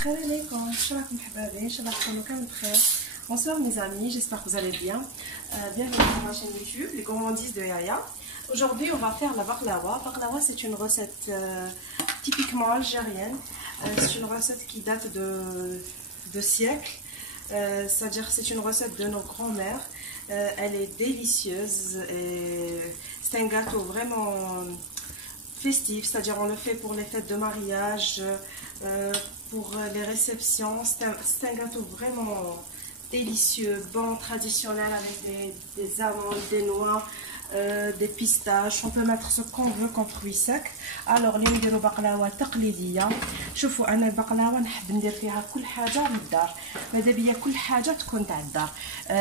Salam alaikum, shalakum hababi, j'espère que vous allez bien. Bonsoir mes amis, j'espère que vous allez bien. Bienvenue sur ma chaîne YouTube, les gourmandises de Yaya. Aujourd'hui, on va faire la baklawa. Baklawa, c'est une recette typiquement algérienne. C'est une recette qui date de siècles. C'est-à-dire c'est une recette de nos grands-mères. Elle est délicieuse et c'est un gâteau vraiment festif, c'est-à-dire on le fait pour les fêtes de mariage, pour les réceptions. C'est un gâteau vraiment délicieux, bon, traditionnel, avec des amandes, des noix, des pistaches. On peut mettre ce qu'on veut comme fruits secs. Alors اليوم نديرو بقلاوه تقليديه. شوفوا انا البقلاوه نحب ندير فيها كل حاجه من الدار، ماذا بيا كل حاجه تكون تاع الدار.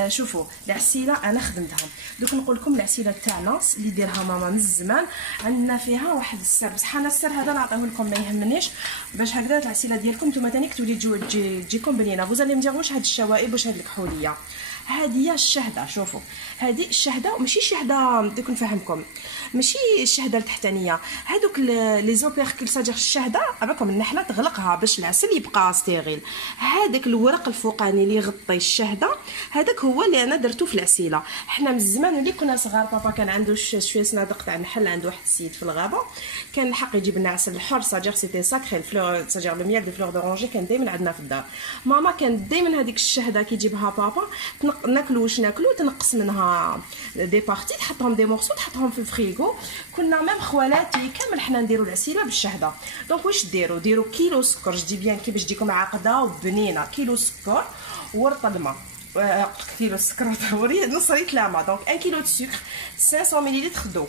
شوفوا العسيله انا خدمتها، دوك نقول لكم العسيله تاعنا اللي ديرها ماما من الزمان. عندنا فيها واحد السر، بصح انا السر هذا نعطيه لكم ما يهمنيش، باش هكذا العسيله ديالكم نتوما ثاني تولي تجيكم بنينه. فوزالي مدير واش هاد الشوائب واش هاد الكحوليه. هذه هي الشهده. شوفوا هذه الشهده ماشي شهده، دوك نفهمكم، ماشي الشهده التحتانيه، هذوك لي زوبيركل، صدر الشهده عباكم النحله تغلقها باش العسل يبقى ستيريل. هذاك الورق الفوقاني اللي يغطي الشهده هذاك هو اللي انا درته في العسيله. حنا من الزمان اللي كنا صغار بابا كان عنده شويه صنادق تاع النحل، عنده واحد السيد في الغابه كان الحق يجيب لنا عسل الحر، صدر سيتي ساكري الفلور، صدر لو ميال دي فلور دورانجي كان دائما عندنا في الدار. ماما كانت دائما هذيك الشهده كيجيبها بابا ناكلو واش ناكلو، تنقص منها دي بارتي، تحطهم دي مورسو، تحطهم في الفريغو. كنا ميم خوالاتي كامل حنا نديرو العسيله بالشهده. دونك واش ديروا كيلو سكر، جدي بيان كي باش تجيكم عاقده وبنينه، كيلو سكر ورط الماء، كيلو السكر وري نص لتر ماء، دونك 1 كيلو دو سكر 500 مليلتر دو.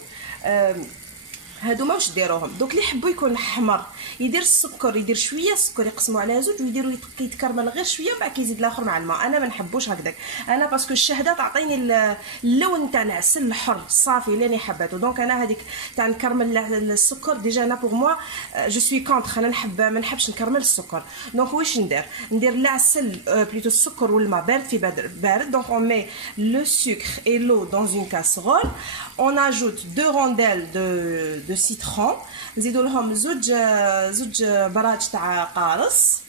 هادوما واش ديروهم دوك اللي يحبوا يكون احمر يدير السكر، يدير شويه السكر يقسموا على زوج ويديروا يتكرمل غير شويه، بعد كيزيد الاخر مع الماء. انا ما نحبوش هكذاك، انا باسكو الشهده تعطيني اللون تاع العسل الحر صافي اللي انا حبيته. دونك انا هذيك تاع نكرمل السكر ديجا انا بوغ موا جو سوي كونتر، انا ما نحبش نكرمل السكر. دونك واش ندير العسل بلوتو السكر والماء بارد في بارد. دونك اون مي لو سكر اي لو دون اون كاسرول، اون اجوت 2 رونديل دو سيترون، نزيدو لهم زوج براج تاع قارص،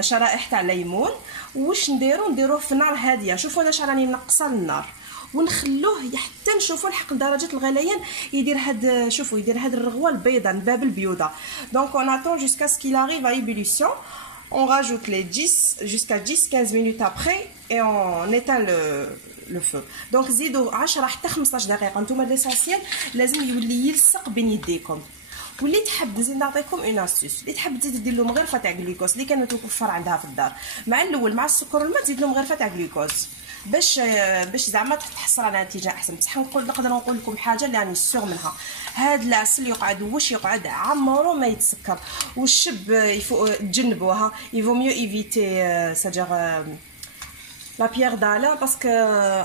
شرائح تاع ليمون. واش نديروه في نار هاديه. شوفوا انا راني منقصه النار ونخلوه حتى نشوفوا لحق درجه الغليان. يدير هاد الرغوه البيضاء الباب البيوضه. دونك اون اتون جوسكا سكيل اريف ا ايبوليسيون. On rajoute les 10 jusqu'à 10-15 minutes après et on éteint le feu. Donc زيدوا 10 حتى 15 دقيقه. نتوما ليسونسيال لازم يولي يلصق بين يديكم. واللي تحب نزيد نعطيكم اون اسيس، اللي تحب تزيد دير لهم غرفه تاع غلوكوز اللي كانت توفر عندها في الدار. مع الاول مع السكر والماء تزيد لهم غرفه تاع غلوكوز باش زعما تحصل على نتيجه احسن. بصح نقدر نقول لكم حاجه اللي راني سيغ منها، هاد العسل يقعد عمره ما يتسكر. والشب تجنبوها، يفو ميو ايفيتي سادير la pierre d'Alain parce que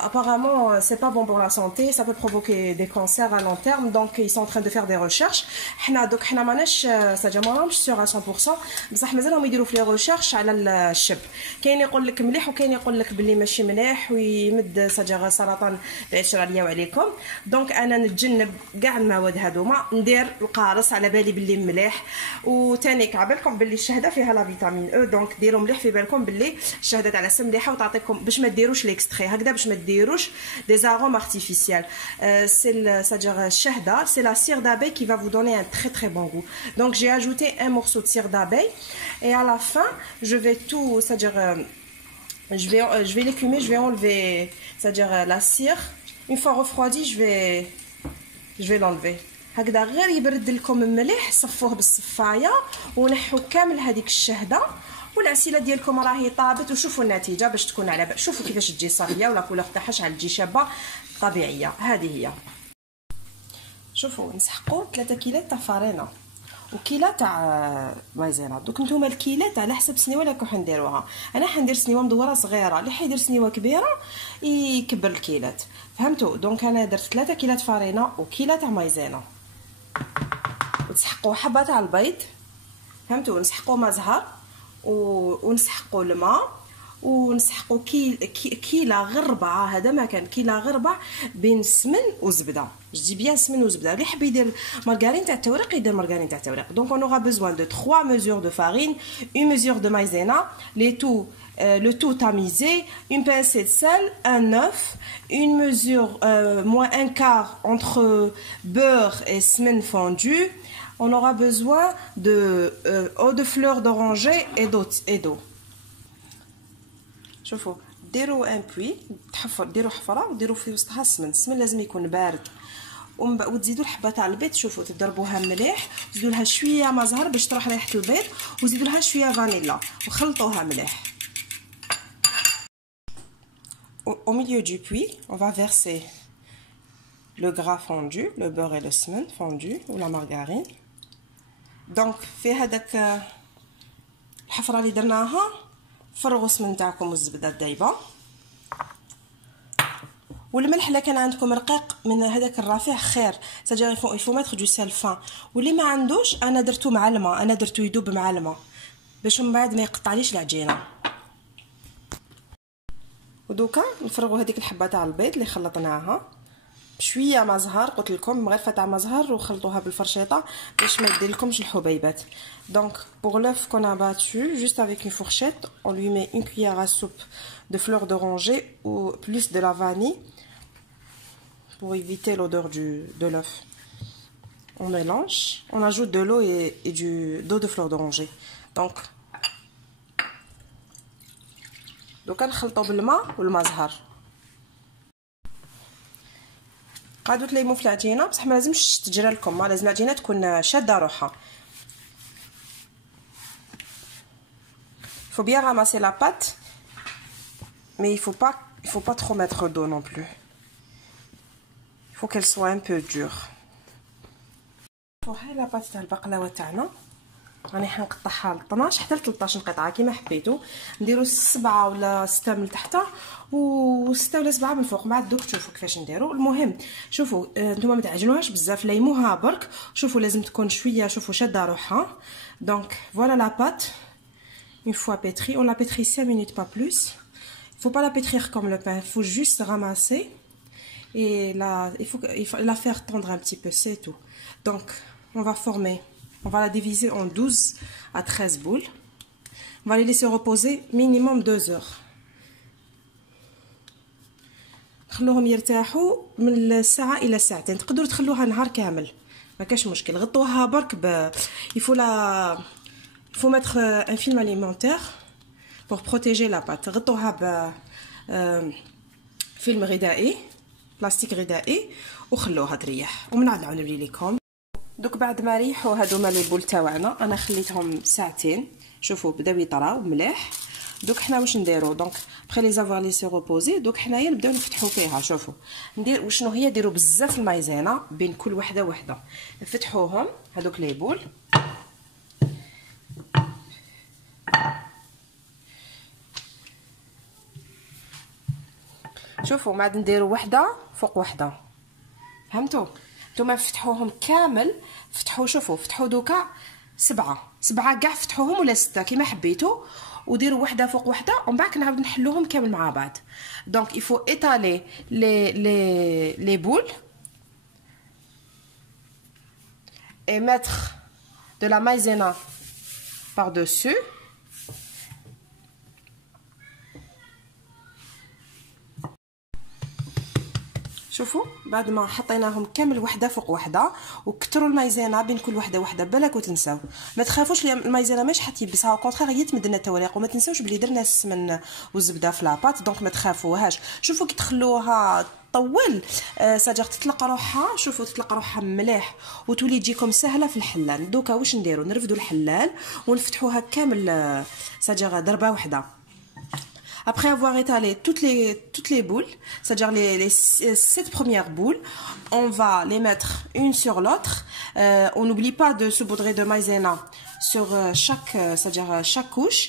apparemment c'est pas bon pour la santé, ça peut provoquer des cancers à long terme. Donc ils sont en train de faire des recherches. حنا ماناش c'est-à-dire ماناش sûr à 100%، بصح مازالهم يديروا في لي ريشيرش على الشب. كاين يقول لك مليح وكاين يقول لك باللي ماشي مليح ويمد c'est-à-dire سرطان العشره ليا وعليكم. دونك انا نتجنب كاع المواد هذوما، ندير القارص على بالي باللي مليح. وثاني كعبالكم باللي الشهده فيها لا فيتامين او، دونك ديروا مليح في بالكم باللي الشهده تاع العسل مليحه وتعطيكم باش ما ديروش ليكستري هكذا، باش ما ديروش دي زاروم ارتيفيسيال. c'est-à-dire الشهده c'est la cire d'abeille qui va vous donner un très très bon goût. Donc j'ai ajouté un morceau de cire d'abeille et à la fin je vais tout, c'est-à-dire je vais l'écumer, je vais enlever, c'est-à-dire la cire. Une fois refroidi je vais l'enlever هكذا. غير يبرد لكم مليح صفوه بالصفايه ونحوا كامل هذيك الشهده والعسيله ديالكم راهي طابت. وشوفوا النتيجه باش تكون على بالك. شوفوا كيفاش تجي صافيه ولا كولور تاعها شحال تجي شابه طبيعيه. هذه هي. شوفوا نسحقوا 3 كيلات تاع فرينه وكيله تاع مايزينا. دوك نتوما الكيلات على حسب السنيوه اللي راكم نديروها. انا حندير سنيوه مدوره صغيره، اللي حيدير سنيوه كبيره يكبر الكيلات، فهمتوا؟ دونك انا درت 3 كيلات فرينه وكيله تاع مايزينا. وتسحقوا حبه تاع البيض، فهمتوا؟ نسحقوا ماء زهر ونسحقوا الماء ونسحقوا كيله غير ربعه. هذا ما كان كيله غير ربع بين السمن والزبده. جدي بيان السمن والزبده. اللي حاب يدير مارغرين تاع التوريق يدير مارغرين تاع التوريق. دونك اون اورا بيزوان دو 3 mesures de farine, une mesure de maïzena, le tout tamisé, une pincée de sel, un œuf, une mesure moins un quart entre beurre et semaine fondue. On aura besoin de eau de fleur d'oranger et d'eau. شوفوا ديروا ان بوي ديروا حفره وديروا في وسطها السمن لازم يكون بارد. وتزيدوا الحبه تاع البيض. شوفوا تضربوها مليح وتزيدوا لها شويه ما زهر باش تروح ريحه البيض وزيدوا لها شويه فانيلا وخلطوها مليح. Au milieu du puits, on va verser le gras fondu, le beurre et le semen fondu ou la margarine. Donc في هذاك الحفره اللي درناها فرغوا السمن تاعكم والزبده الدايبه. والملح الا كان عندكم رقيق من هذاك الرافع خير، ساجي يفو ماتر دو سال فان. واللي ما عندوش انا درتو مع الماء، انا درتو يذوب مع الماء باش من بعد ما يقطعليش العجينه. ودوكا نفرغوا هذيك الحبه تاع البيض اللي خلطناها بشويه ماء زهر، قلت لكم مغرفه تاع ماء زهر وخلطوها بالفرشيطه باش ما يدير لكمش الحبيبات. Donc pour l'œuf qu'on a battu, juste avec une fourchette, on lui met une cuillère à soupe de fleur d'oranger ou plus de la vanille pour éviter l'odeur de l'œuf. On mélange, on ajoute de l'eau et d'eau de fleur d'oranger. Donc نخلطوا بالماء والماء زهر. قعدوا تليموا في العجينه بصح ما لازمش تجرى لكم، لازم العجينه تكون شاده روحها. Il faut bien ramasser la pâte, mais il faut pas trop mettre d'eau non plus. Il faut qu'elle soit un peu dure. هاي لا بات تاع البقلاوه تاعنا راني حنقطعها ل 12 حتى ل 13 قطعه كيما حبيتو. نديروا 7 ولا 6 من تحت و6 ولا 7 من فوق. مع دوك تشوفوا كيفاش نديروا. المهم شوفوا نتوما ما تعجنوهاش بزاف، ليموها برك. شوفوا لازم تكون شويه شوفوا شاده روحها. دونك فوالا لا بات une fois pétrie, on la pétrit 5 minutes pas plus. Il faut pas la pétrir comme le pain, il faut juste ramasser et il faut la faire tendre un petit peu, c'est tout. Donc on va la diviser en 12 à 13 boules. On va les laisser reposer minimum 2 heures. خلوهم يرتاحوا من الساعه الى ساعتين. تقدروا تخلوها نهار كامل ما كاش مشكل. غطوها برك il faut mettre un film alimentaire pour protéger la pâte. غطوها ب فيلم غذائي بلاستيك غذائي وخلوها تريح. ومن عاد نولي لكم دوك بعد ما ريحوا هذوما لي بول تاعنا انا خليتهم ساعتين. شوفوا بداو يطراو مليح. دوك حنا واش نديرو؟ دونك بخي لي زافوار لي سي ريبوزي دوك حنايا نبداو نفتحوا فيها. شوفوا ندير وشنو هي، ديروا بزاف المايزينا بين كل وحده وحده. نفتحوهم هذوك لي بول. شوفوا ما عاد نديروا وحده فوق وحده. فهمتوا؟ نتوما فتحوهم كامل. فتحوا شوفوا فتحوا دوكا 7 كاع فتحوهم ولا 6 كيما حبيتوا. وديروا وحده فوق وحده ومن بعد نعاود نحلوهم كامل مع بعض. دونك il faut étaler les boules et mettre de la maïzena par-dessus. شوفوا بعد ما حطيناهم كامل وحده فوق وحده وكثروا المايزينا بين كل وحده وحده بالك وتنساو. ما تخافوش المايزينا ماشي حتيبسها، او كونطرير هي تمد لنا التواريق. وما تنساوش بلي درنا السمن والزبده في لاباط. دونك ما تخافوهاش. شوفوا كي تخلوها طول ساجر تطلق روحها. شوفوا تطلق روحها مليح وتولي تجيكم سهله في الحلال. دوكا واش نديروا؟ نرفدوا الحلال ونفتحوها كامل ساجر ضربه وحده. Après avoir étalé toutes les boules, c'est-à-dire les 7 premières boules, on va les mettre une sur l'autre. On n'oublie pas de saupoudrer de maïzena sur chaque couche.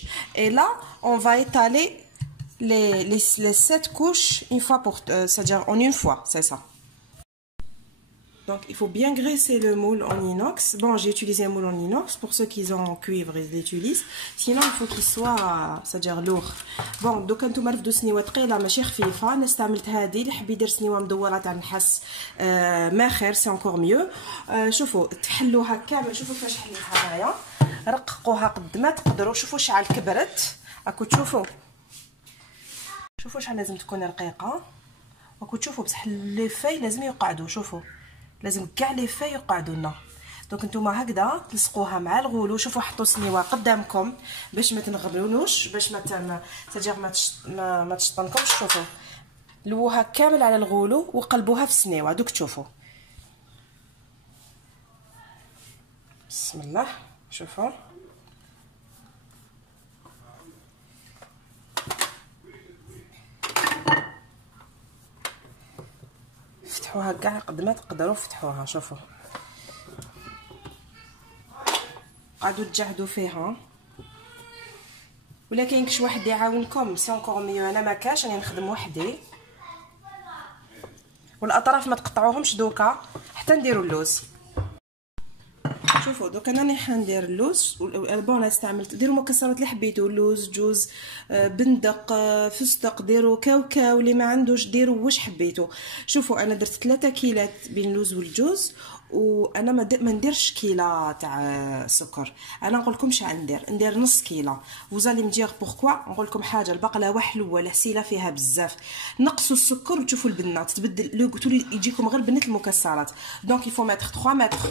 Et là, on va étaler les 7 couches une fois c'est-à-dire en une fois, c'est ça. Donc il faut bien graisser le moule en inox. Bon, j'ai utilisé un moule en inox. Pour ceux qui ont en cuivre, ils l'utilisent. Sinon, il faut qu'il soit, c'est-à-dire lourd. Bon, donc انتم رفدوا سنيوه ثقيله ماشي خفيفه. انا استعملت هذه. اللي حاب يدير سنيوه مدوره تاع النحاس ماخر سي انكور ميو. شوفوا تحلوها كامل. شوفوا كيفاش حليتها انايا. رققوها قد ما تقدروا. شوفوا شحال كبرت. راكم تشوفوا. شوفوا شحال لازم تكون رقيقه. راكم تشوفوا بصح لي في لازم يقعدوا. شوفوا لازم كاع لي في يقعدوا لنا. دونك نتوما هكذا تلصقوها مع الغلو. شوفوا حطوا سنيوه قدامكم باش ما تنغبلونوش، باش ما تشطنكمش. شوفوا لووها كامل على الغلو وقلبوها في السنيوه. دوك تشوفوا بسم الله. شوفوا فتحوها كاع قد ما تقدروا. فتحوها. شوفوا قعدوا تجهدوا فيها، ولا كاين كش واحد يعاونكم سي انكور ميو. انا ما كاش، راني نخدم وحدي. والاطراف ما تقطعوهمش دوكا حتى نديروا اللوز. شوفوا دوك انا راني حندير اللوز. بون انا استعملت، ديروا مكسرات اللي حبيتوا، لوز، جوز، بندق، فستق، ديروا كاوكاو. اللي ما عندوش ديروا واش حبيتوا. شوفوا انا درت 3 كيلات بين اللوز والجوز، وانا ما نديرش كيله تاع سكر. انا نقول لكم شحال ندير نص كيله. وزالي مدير بوركوا. نقول لكم حاجه، البقلاوه حلوه، العسيله فيها بزاف. نقصوا السكر وتشوفوا البنات تبدل لو تولي يجيكم غير بنات المكسرات. دونك il faut mettre 3 mètres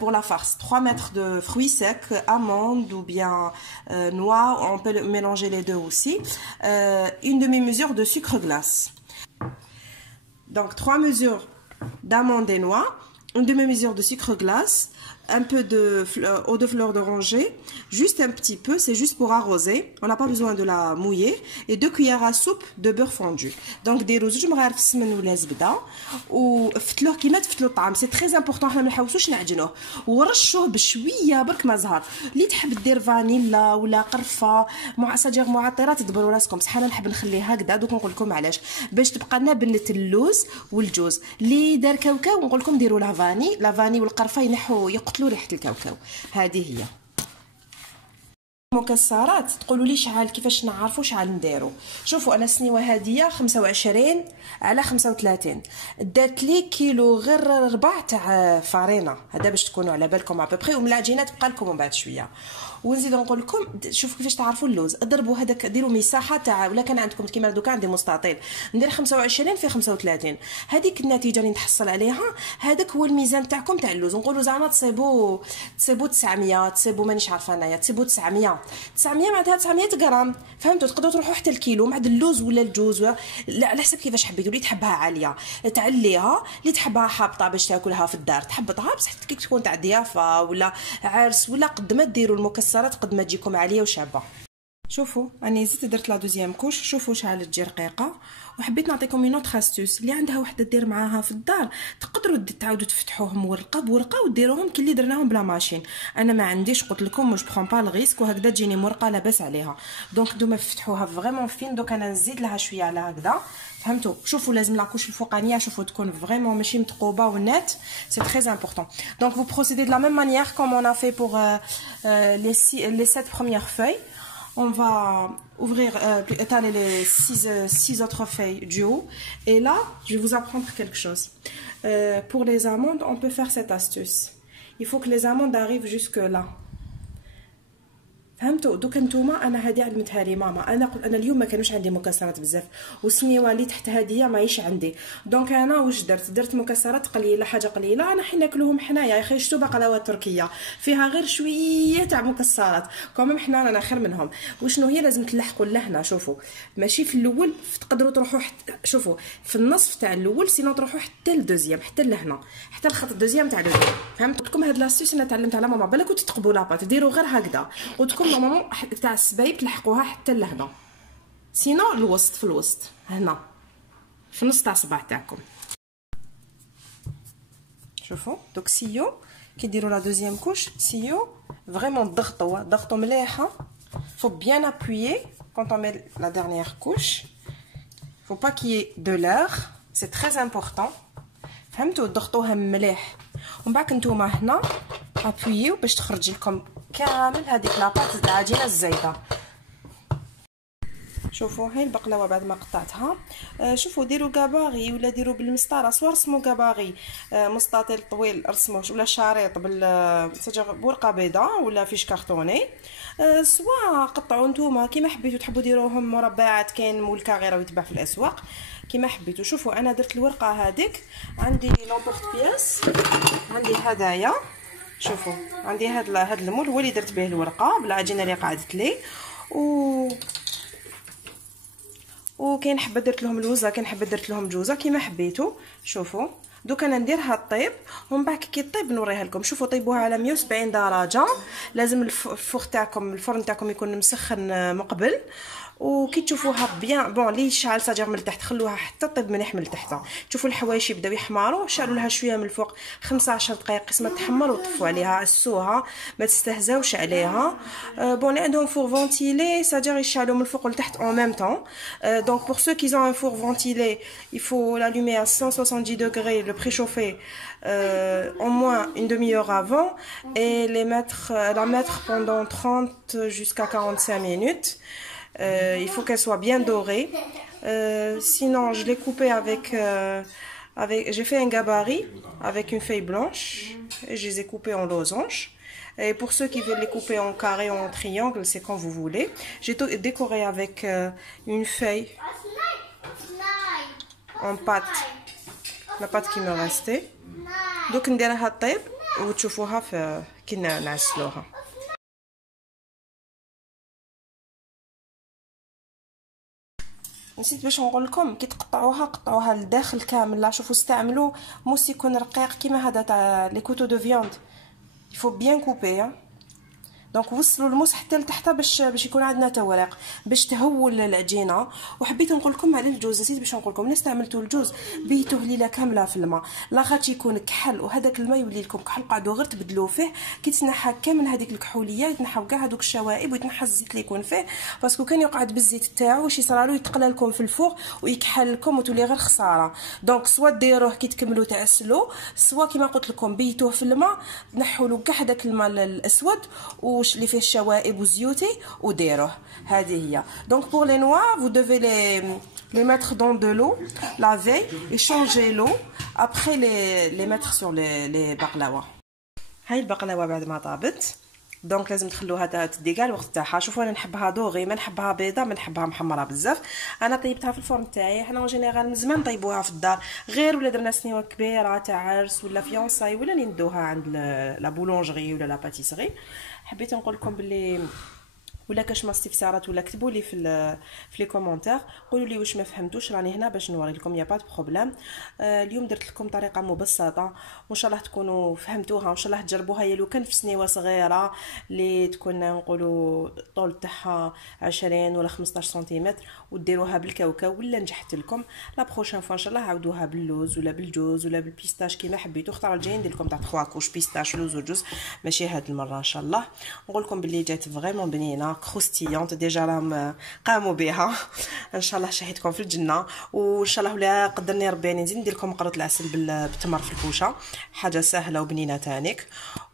pour la farce, 3 mètres de fruits secs, amandes ou bien noix, on peut mélanger les deux aussi. Une demi-mesure de sucre glace. Donc 3 mesures d'amandes et noix, une demi-mesure de sucre glace, un peu de eau de fleur d'oranger, juste un petit peu, c'est juste pour arroser, on n'a pas besoin de la mouiller, et 2 cuillères à soupe de beurre fondu. Donc ديروا 2 مغارف السمن ولا زبده وفتلوه كيما تفتلوا الطعام. سي تري امبورطون، حنا ما نحوسوش نعجنوه، ورشوه بشويه برك ما زهر. اللي تحب دير فانيلا ولا قرفه ساجير معطرات تدبروا راسكم، بصح انا نحب نخليه هكذا. دوك نقول لكم علاش، باش تبقى لنا بنه اللوز والجوز. اللي دار كاوكاو نقول لكم ديروا لا فاني والقرفه ينحوا يقتلوا ريحه الكاوكاو. هذه هي مكسرات. تقولوا لي شحال كيفاش نعرفوا شحال نديروا. شوفوا انا السنيوه هذه 25 على 35 دات لي كيلو غير ربع تاع فارينه. هذا باش تكونوا على بالكم ابري، ومن العجينه تبقى لكم من بعد شويه. ونزيد نقول لكم شوفوا كيفاش تعرفوا اللوز. ضربوا هذاك، ديروا مساحه تاع، ولا كان عندكم كيما دوكا عندي مستطيل ندير 25 في 35. هذيك النتيجه اللي نتحصل عليها، هذاك هو الميزان تاعكم تاع اللوز. نقولوا زعما تصيبوا 900، تصيبوا مانيش عارفه انايا، تصيبوا 900 معناتها 900 غرام. فهمتوا؟ تقدروا تروحوا حتى الكيلو مع اللوز ولا الجوز ولا على حسب كيفاش حبيتوا. اللي تحبها عاليه تعليها، اللي تحبها حابطه باش تاكلها في الدار تحبطها، بصح كي تكون تاع ضيافه ولا عرس ولا قد ما ديروا المكسرات قد ما تجيكم عاليه وشابه. شوفوا راني زدت درت لا دوزيام كوش. شوفوا شحال تجي رقيقه. وحبيت نعطيكم اون اوتر استوس اللي عندها وحده دير معاها في الدار، تقدروا تعاودوا تفتحوهم ورقه بورقه وديروهم كي اللي درناهم بلا ماشين. انا ما عنديش، قلت لكم مش برون با الريسك، وهكذا تجيني مرقه لاباس عليها. دونك نتوما فتحوها فريمون فين. دوك انا نزيد لها شويه على هكذا. فهمتوا؟ شوفوا لازم لاكوش الفوقانيه شوفوا تكون فريمون ماشي متقوبه ونات. سي تري امبورطون. دونك vous procédez de la même manière comme on a fait pour les 7 premières feuilles. On va ouvrir, étaler les 6 autres feuilles du haut. Et là, je vais vous apprendre quelque chose. Pour les amandes, on peut faire cette astuce. Il faut que les amandes arrivent jusque là. فهمتوا؟ دوك نتوما انا هذه علمتها لي ماما. انا قلت انا اليوم ما كانوش عندي مكسرات بزاف، والسنيوه اللي تحت هذه ماهيش عندي. دونك انا واش درت مكسرات قليله، حاجه قليله. انا حين ناكلوهم حنايا يا اخي. شتو بقلاوه تركيه فيها غير شويه تاع مكسرات، كوميم حنا رانا خير منهم. وشنو هي لازم تلحقوا لهنا. شوفوا ماشي في الاول، تقدروا تروحوا شوفوا في النصف تاع الاول، سينو تروحوا حتى للدوزيام، حتى لهنا، حتى الخط الدوزيام تاع الاول. فهمت لكم هاد لاستيس انا تعلمتها على ماما. بالك تقبوا لاباط ديروا غير هكذا، وتكون نورمالمون تاع السبايب تلحقوها حتى لهنا. سينو الوسط، في الوسط هنا في النص تاع الصباع تاعكم. شوفوا دوك سيو كي ديروا لا دوزيام كوش، سيو فريمون ضغطوا مليحه. faut bien appuyer quand on met la dernière couche. faut pas qu'il y ait de l'air, c'est très important. فهمتوا؟ تضغطوها مليح ومن بعد نتوما هنا ابويو باش تخرج لكم كامل هذيك لاباط تاع العجينه الزايده. شوفوا هاي البقلاوه بعد ما قطعتها، شوفوا ديروا كاباغي ولا ديروا بالمسطره، سواء رسموا كاباغي مستطيل طويل رسموه، ولا شريط بورقه بيضاء ولا فيش كارطوني، سواء قطعوا نتوما كيما حبيتوا، تحبوا ديروهم مربعات كاين مول كاغي راه يتباع في الاسواق كيما حبيتوا. شوفوا انا درت الورقه هذيك، عندي لومبورت بياس، عندي هدايا، شوفوا عندي هذا المول هو اللي درت به الورقه بالعجينه اللي قعدت لي، وكاين حبه درت لهم الوزه، كاين حبه درت لهم جوزه كيما حبيتوا. شوفوا دوك انا نديرها طيب ومن بعد كي طيب نوريها لكم. شوفوا طيبوها على 170 درجه، لازم الفوغ تاعكم الفرن تاعكم يكون مسخن مقبل، وكي تشوفوها بيان بون لي شعل ساجر من التحت خلوها حتى طيب مليح من التحت. تشوفوا الحواشي بداو يحمروا، شعلوا لها شويه من الفوق 15 دقائق قسمه تحمر وطفوا عليها، عسوها ما تستهزاوش عليها. بون اللي عندهم فور فونتيلي ساجر يشعلوا من الفوق لتحت en même temps. Donc pour ceux qui ont un four ventilé, il faut l'allumer à 170 degrés, le préchauffer au moins une demi-heure avant et la mettre pendant 30 jusqu'à 45 minutes. Il faut qu'elle soit bien dorée. Sinon, je l'ai coupée j'ai fait un gabarit avec une feuille blanche et je les ai coupées en losange. Et pour ceux qui veulent les couper en carré ou en triangle, c'est quand vous voulez. J'ai décoré avec une feuille en pâte, la pâte qui me restait. Donc نديرها طيب وتشوفوها في كي نعسلوها. نسيت باش نقول لكم كي تقطعوها قطعوها للداخل كامل. لا شوفوا استعملوا موس يكون رقيق كيما هذا تاع لي كوتو دو فياند، il faut bien couper. دونك وصلوا الموس حتى لتحت باش يكون عندنا توارق باش تهول العجينه. وحبيت نقول لكم على الجوز، نسيت باش نقول لكم، استعملتوا الجوز بيتوه ليله كامله في الماء، لاخاطش يكون كحل وهذاك الماء يولي لكم كحل، قعدوا غير تبدلوا فيه كي تنحى كامل هذيك الكحوليه، يتنحوا كاع هذوك الشوائب ويتنحى الزيت اللي يكون فيه، باسكو كان يقعد بالزيت تاعو واش يصرالو يتقلى لكم في الفوق ويكحل لكم وتولي غير خساره. دونك سوا ديروه كي تكملوا تعسلوا، سوا كيما قلت لكم بيتوه في الماء، تنحوا له كاع هذاك الماء الاسود واش اللي فيه الشوائب وزيوتي وديروه. هذه هي. دونك pour les noix vous devez les mettre dans de l'eau la veille et changer l'eau après les mettre sur les بقلاوه. هاي البقلاوه بعد ما طابت دونك لازم تخلوها تدي كاع الوقت تاعها. شوفوا انا نحبها دوغي، ما نحبها بيضه، ما نحبها محمره بزاف. انا طيبتها في الفرن تاعي. حنا اون جينيرال من زمان نطيبوها في الدار، غير ولا درنا سنيوه كبيره تاع عرس ولا فيونساي ولا ندوها عند لا بولونجري ولا لا باتيسري. حبيت نقول لكم بلي ولا كاش ما استفسارات ولا كتبوا لي في لي كومونتير، قولوا لي واش ما فهمتوش، راني هنا باش نوري لكم، يا با بروبليم. اليوم درت لكم طريقه مبسطه وان شاء الله تكونوا فهمتوها، وان شاء الله تجربوها. هي لو كان في سنيوه صغيره اللي تكون نقولوا الطول تاعها 20 ولا 15 سنتيمتر وديروها بالكاوكاو، ولا نجحت لكم لا بروشين فوا ان شاء الله عاودوها باللوز ولا بالجوز ولا بالبيستاش كيما حبيتوا. اختاروا الجايين ندير لكم تاع 3 كوش بيستاش لوز وجوز، ماشي هاد المره ان شاء الله. نقول لكم باللي جات فريمون بنينه كروستيونت، ديجا راهم قاموا بها ان شاء الله. شهيتكم في الجنه، وان شاء الله ولا قدرني ربي يعني نزيد ندير لكم قرط العسل بالتمر في الكوشه، حاجه سهله وبنينه تانيك.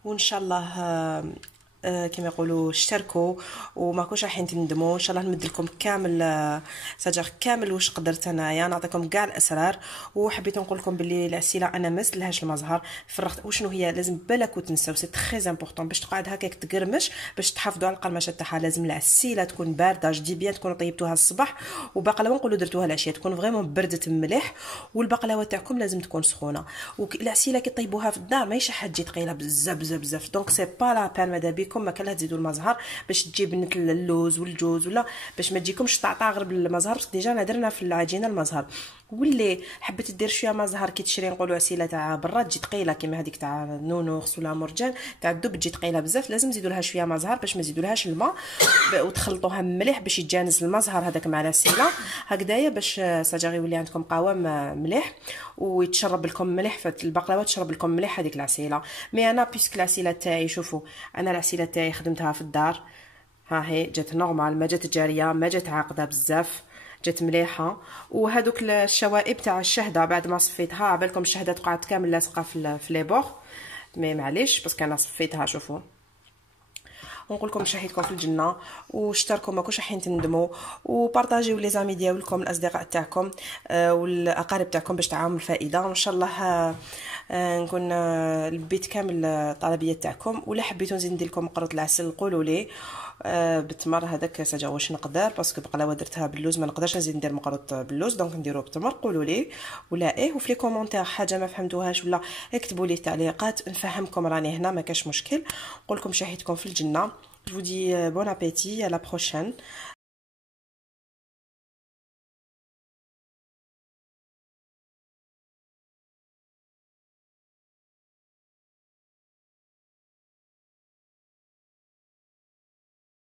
وان شاء الله كما يقولوا اشتركوا وماكوش رايحين تندموا. ان شاء الله نمد لكم كامل سجر كامل واش قدرت انايا نعطيكم كاع الاسرار. وحبيت نقول لكم باللي العسيله انا ما زدلهاش المزهر، فرغت وشنو هي لازم بالك وتنساو، سي تري امبورطون باش تقعد هكاك تقرمش، باش تحافظوا على القرمشه تاعها. لازم العسيله تكون بارده، جدي بيان تكونوا طيبتوها الصباح وبقلاوه نقولوا درتوها العشيه تكون فريمون بردت مليح، والبقلاوه تاعكم لازم تكون سخونه. والعسيله كي طيبوها في الدار ماهيش حاجه تجي ثقيله بزاف بزاف بزاف، دونك سي با لا بان ماذا ما كان تزيدوا المزهر باش تجي بنه اللوز والجوز ولا باش ما تجيكمش طعطا غير بالمزهر، باسكو ديجا انا درنا في العجينه المزهر. واللي حبيت دير شويه مزهر كي تشري نقولوا عسيله تاع برا تجي ثقيله كيما هذيك تاع نونوخس ولا مرجان تاع الدب تجي ثقيله بزاف، لازم نزيدوا لها شويه مزهر باش ما نزيدولهاش الماء وتخلطوها مليح باش يتجانس المزهر هذاك مع العسيله هكذايا، باش ساجا يولي عندكم قوام مليح ويتشرب لكم مليح في البقلاوه، تشرب لكم مليح هذيك العسيله. مي انا بيسك العسيله تاعي شوفوا انا العسيله تاعي خدمتها في الدار، ها هي جات نورمال، ما جات جاريه، ما جات عاقده بزاف، جات مليحه. وهذوك الشوائب تاع الشهده بعد ما صفيتها، عبالكم الشهده تقعد كامل لاصقه في لي بوغ، مي معليش باسكو انا صفيتها. شوفوا ونقول لكم شهيتكم في الجنه، واشتركوا ما كوش رايحين تندموا، وبارطاجيو لي زامي ديالكم الاصدقاء تاعكم والاقارب تاعكم باش تعاونوا الفائده. وان شاء الله نكون لبيت كامل الطلبيات تاعكم. ولا حبيتوا نزيد ندير لكم مقرط العسل قولوا لي. بالتمر هذاك سجا واش نقدر، باسكو بقلاوه درتها باللوز ما نقدرش نزيد ندير مقرط باللوز، دونك نديرو بالتمر. قولوا لي ولا ايه. وفي لي كومونتير حاجه ما فهمتوهاش ولا اكتبوا لي تعليقات نفهمكم، راني هنا ما كاش مشكل. نقول لكم شهيتكم في الجنه. Je vous dis bon appétit, à la prochaine.